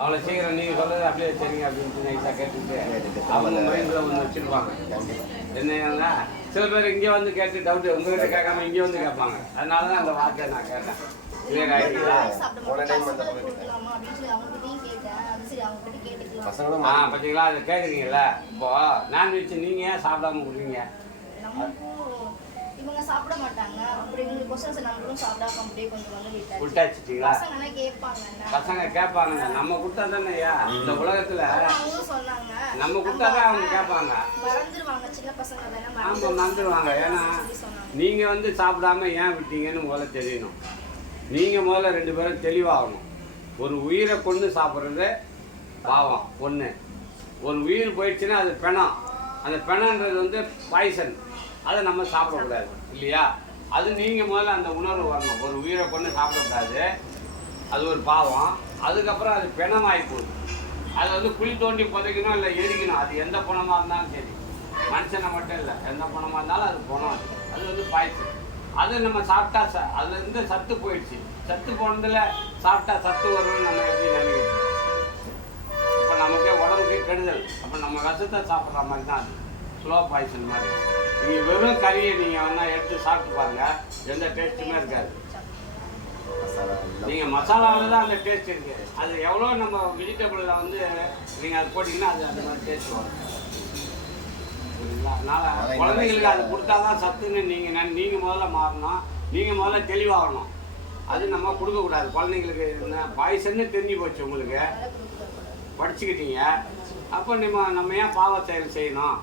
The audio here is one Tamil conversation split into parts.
அவ்வளோ சீக்கிரம் நீங்கள் சொல்கிறது அப்படியே சரிங்க அப்படின்ட்டு நைஸாக கேட்டுட்டு அவங்க மைண்டில் ஒன்று வச்சுருப்பாங்க. என்னன்னா சில பேர் இங்கே வந்து கேட்டு டவுட்டு உங்கள்கிட்ட கேட்காம இங்கே வந்து கேட்பாங்க. அதனால தான் அந்த வார்த்தையை நான் கேட்டேன். கிளியர் ஆகிடுங்களா? பார்த்தீங்களா அதை கேட்குறீங்களா? இப்போது நான்வெஜ் நீங்கள் ஏன் சாப்பிடாம விடுறீங்க? இவங்க சாப்பிட மாட்டாங்க. அப்படி உங்களுக்கு क्वेश्चंस நம்மளும் சாப்பிடாம அப்படியே கொஞ்சம் வந்து விட்டாச்சுட்டீங்களா? பசங்க கேட்பாங்க. பசங்க கேட்பாங்க. நம்ம கொடுத்தா தானேயா இந்த உலகத்துல சொன்னாங்க. நம்ம கொடுத்தா தான் அவங்க கேட்பாங்க. மறந்துடுவாங்க சின்ன பசங்க தானே. ஆமா மறந்துடுவாங்க. ஏன்னா நீங்க வந்து சாப்பிடாம ஏன் விட்டீங்கன்னு முதல்ல தெரியணும். நீங்க முதல்ல 2 பேரும் தெளிவாகணும். ஒரு உயிரை கொண்டு சாப்பிட்றது பாவம் ஒன்று. ஒரு உயிர் போயிடுச்சுன்னா அது பிணம். அந்த பிணன்றது வந்து பாய்சன். அதை நம்ம சாப்பிடக்கூடாது இல்லையா? அது நீங்கள் முதல்ல அந்த உணர்வு வரணும். ஒரு உயிரை கொண்டு சாப்பிடக்கூடாது, அது ஒரு பாவம். அதுக்கப்புறம் அது பிணமாகி போகுது. அதை வந்து குழி தோண்டி புதைக்கணும், இல்லை எரிக்கணும். அது எந்த பணமாக இருந்தாலும் சரி, மனுஷனை மட்டும் இல்லை, எந்த பணமாக இருந்தாலும் அது பணம். அது வந்து பாய்ச்சல். அதை நம்ம சாப்பிட்டா அதுலேருந்து சத்து போயிடுச்சு. சத்து போனதில் சாப்பிட்டா சத்து வரும்னு நம்ம எப்படி நினைக்கிறோம்? இப்போ நமக்கே உடம்புக்கே கெடுதல். அப்போ நம்ம விஷத்தை சாப்பிட்ற மாதிரி தான் அது ஸ்லோ பாய்சன் மாதிரி. நீங்கள் வெறும் கறியை நீங்கள் வேணா எடுத்து சாப்பிட்டு பாருங்க, எந்த டேஸ்ட்டுமே இருக்காது. நீங்கள் மசாலாவில் தான் அந்த டேஸ்ட் இருக்குது. அது எவ்வளோ நம்ம வெஜிடபிளில் வந்து நீங்கள் அது போட்டிங்கன்னா அது அந்த மாதிரி டேஸ்ட் வரும். சரிங்களா? அதனால் குழந்தைங்களுக்கு அது கொடுத்தா தான் சத்துன்னு நீங்கள் முதல்ல மாறணும். நீங்கள் முதல்ல தெளிவாகணும். அது நம்ம கொடுக்கக்கூடாது குழந்தைங்களுக்கு. என்ன பாய்சன்னு தெரிஞ்சு போச்சு உங்களுக்கு, படிச்சுக்கிட்டீங்க. அப்போ நம்ம ஏன் பாவ செயல் செய்யணும்?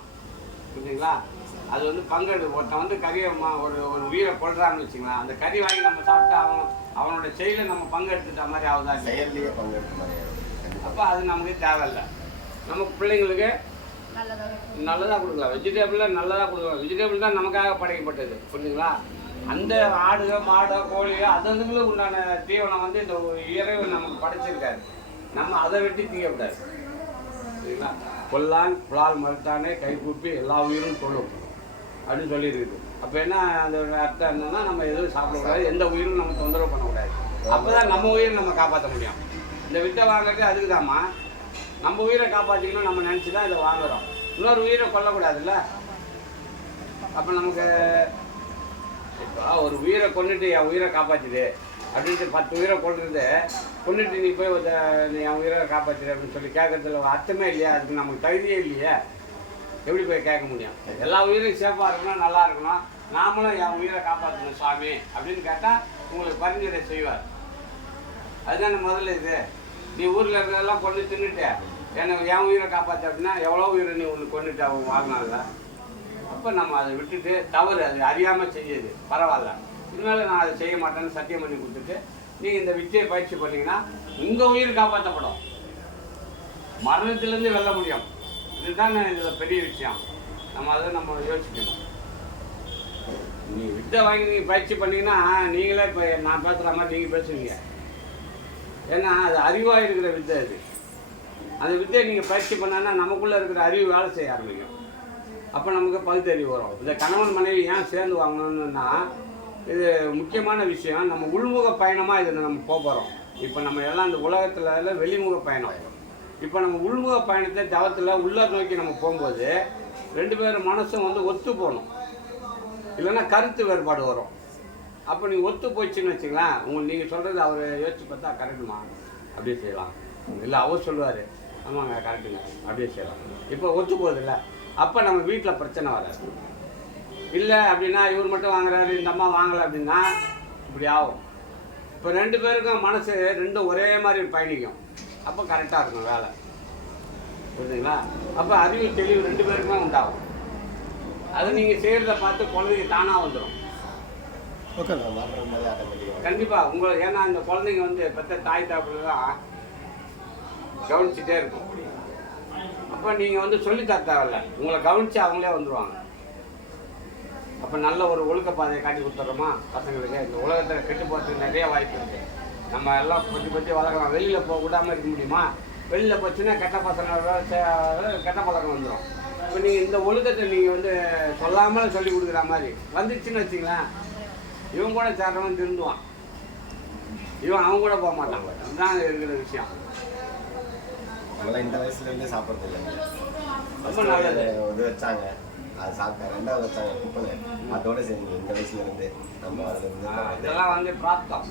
புரியுதுங்களா? அது வந்து பங்கெடு. ஒருத்தன் வந்து கறியை ஒரு உயிரை கொள்றான்னு வச்சுக்கலாம். அந்த கறி வாங்கி நம்ம சாப்பிட்டா அவனோட செயலை நம்ம பங்கெடுத்துட்ட மாதிரி ஆகுதா? செயல்லையே பங்கெடுத்த மாதிரி. அப்போ அது நமக்கு தேவையில்லை. நமக்கு பிள்ளைங்களுக்கு நல்லதாக கொடுக்கலாம். வெஜிடபிளில் நல்லதாக கொடுக்கலாம். வெஜிடபிள் தான் நமக்காக படைக்கப்பட்டது. புரியுதுங்களா? அந்த ஆடுக மாடோ கோழியோ அதுங்களுக்கு உண்டான தீவனம் வந்து இந்த இறைவன் நமக்கு படைச்சிருக்காரு. நம்ம அதை வெட்டி திங்கக்கூடாது. சரிங்களா? கொல்லான் புலால் மறுத்தானே கைகூப்பி எல்லா உயிரும் கொள்ளும் அப்படின்னு சொல்லியிருக்குது. அப்போ என்ன அந்த அர்த்தம் என்னன்னா, நம்ம எதுவும் சாப்பிடக்கூடாது, எந்த உயிரும் நம்ம தொந்தரவு பண்ணக்கூடாது. அப்போ தான் நம்ம உயிரை நம்ம காப்பாற்ற முடியும். இந்த வித்தை வாங்குறது அதுக்கு தாம்மா. நம்ம உயிரை காப்பாற்றிக்கணும் நம்ம நினச்சி தான் இதை வாங்குகிறோம். இன்னொரு உயிரை கொல்லக்கூடாதுல்ல. அப்போ நமக்கு இப்போ ஒரு உயிரை கொண்டுட்டு என் உயிரை காப்பாற்றிடு அப்படின்ட்டு 10 உயிரை கொண்டுட்டு நீ போய் நீ என் உயிரை காப்பாற்றிடு அப்படின்னு சொல்லி கேட்கறதுல ஒரு அர்த்தமே இல்லையா? அதுக்கு நமக்கு தகுதியே இல்லையே. எப்படி போய் கேட்க முடியும்? எல்லா உயிரும் சேஃபாக இருக்கணும், நல்லா இருக்கணும், நாமளும் என் உயிரை காப்பாற்றணும் சாமி அப்படின்னு கேட்டால் உங்களுக்கு பரிந்துரை செய்வார். அதுதானே முதல்ல இது. நீ ஊரில் இருக்கிறதெல்லாம் கொண்டு தின்னுட்டு எனக்கு என் உயிரை காப்பாற்ற அப்படின்னா எவ்வளோ உயிரை நீ ஒன்று கொண்டுட்டு அவங்க வாங்கினால. அப்போ நம்ம அதை விட்டுட்டு தவறு, அது அறியாமல் செய்யுது, பரவாயில்ல, இனிமேல் நான் அதை செய்ய மாட்டேன்னு சத்தியம் பண்ணி கொடுத்துட்டு நீங்கள் இந்த வித்தையை பயிற்சி பண்ணிங்கன்னா உங்கள் உயிர் காப்பாற்றப்படும். மரணத்திலேருந்து வெல்ல முடியும். இதுதான் இதில் பெரிய விஷயம். நம்ம யோசிக்கணும். நீ வித்தை வாங்கி நீங்கள் பயிற்சி பண்ணிங்கன்னா நீங்களே இப்போ நான் பேசுகிற மாதிரி நீங்கள் பேசுவீங்க. ஏன்னா அது அறிவாக இருக்கிற வித்தை. அது அந்த வித்தையை நீங்கள் பயிற்சி பண்ணான்னா நமக்குள்ளே இருக்கிற அறிவு வேலை செய்ய ஆரம்பிக்கும். அப்போ நமக்கு பகுத்தறிவு வரும். இந்த கணவன் மனைவி ஏன் சேர்ந்து வாங்கணும்னா இது முக்கியமான விஷயம். நம்ம உள்முக பயணமாக இதில் நம்ம போகிறோம். இப்போ நம்ம எல்லாம் இந்த உலகத்தில் வெளிமுக பயணம். இப்போ நம்ம உள்முக பயணத்தை தவத்தில் உள்ள நோக்கி நம்ம போகும்போது 2 பேரும் மனசும் வந்து ஒத்து போகணும். இல்லைன்னா கருத்து வேறுபாடு வரும். அப்போ நீங்கள் ஒத்து போயிடுச்சுன்னு வச்சுங்களேன், நீங்கள் சொல்கிறது அவர் யோசிச்சு பார்த்தா கரெக்டுமா அப்படியே செய்யலாம், இல்லை அவர் சொல்லுவார் ஆமாங்க கரெக்டுங்க அப்படியே செய்யலாம். இப்போ ஒத்து போகுதில்ல. அப்போ நம்ம வீட்டில் பிரச்சனை வராது. இல்லை அப்படின்னா இவர் மட்டும் வாங்குறாரு, இந்த அம்மா வாங்கலை அப்படின்னா இப்படி ஆகும். இப்போ 2 பேருக்கும் மனசு ரெண்டும் ஒரே மாதிரி பயணிக்கும். அப்போ கரெக்டாக இருக்கும் வேலை. புரியுதுங்களா? அப்போ அறிவு தெளிவு 2 பேருக்குமே உண்டாகும். அது நீங்கள் செய்கிறத பார்த்து குழந்தைங்க தானாக வந்துடும். கண்டிப்பாக ஏன்னா இந்த குழந்தைங்க வந்து பெற்ற தாய் தாப்புல தான் கவனிச்சுட்டே இருக்கும். அப்போ நீங்கள் வந்து சொல்லித்தர தேவையில்ல, உங்களை கவனித்து அவங்களே வந்துடுவாங்க. அப்போ நல்ல ஒரு ஒழுக்க பாதையை காட்டி கொடுத்துட்றோமா பசங்களுக்கு? இந்த உலகத்தில் கெட்டு போகிறதுக்கு நிறைய வாய்ப்பு இருக்குது. நம்ம எல்லாம் பற்றி வளர்க்கலாம். வெளியில் போக விடாமல் இருக்க முடியுமா? வெளியில் போச்சுன்னா கெட்ட பழக்கம் வந்துடும். இப்போ நீங்கள் இந்த ஒழுக்கத்தை நீங்கள் வந்து சொல்லாமல் சொல்லி கொடுக்குற மாதிரி வந்துச்சுன்னு வச்சிங்களேன், இவன் கூட சேர்றவன் திருந்துவான், இவன் அவன் கூட போக மாட்டான். அதுதான் இருக்கிற விஷயம். நாங்களாம் இந்த வயசுலேருந்தே சாப்பிட்றது இல்லை. ரொம்ப நல்லது. இது வச்சாங்க, அது சாப்பிட்டேன். 2வது வச்சாங்க குப்பனை, அதோட சரி இந்த வயசுலேருந்து நம்ம அதில் இதெல்லாம் வந்து பிராப்தம்.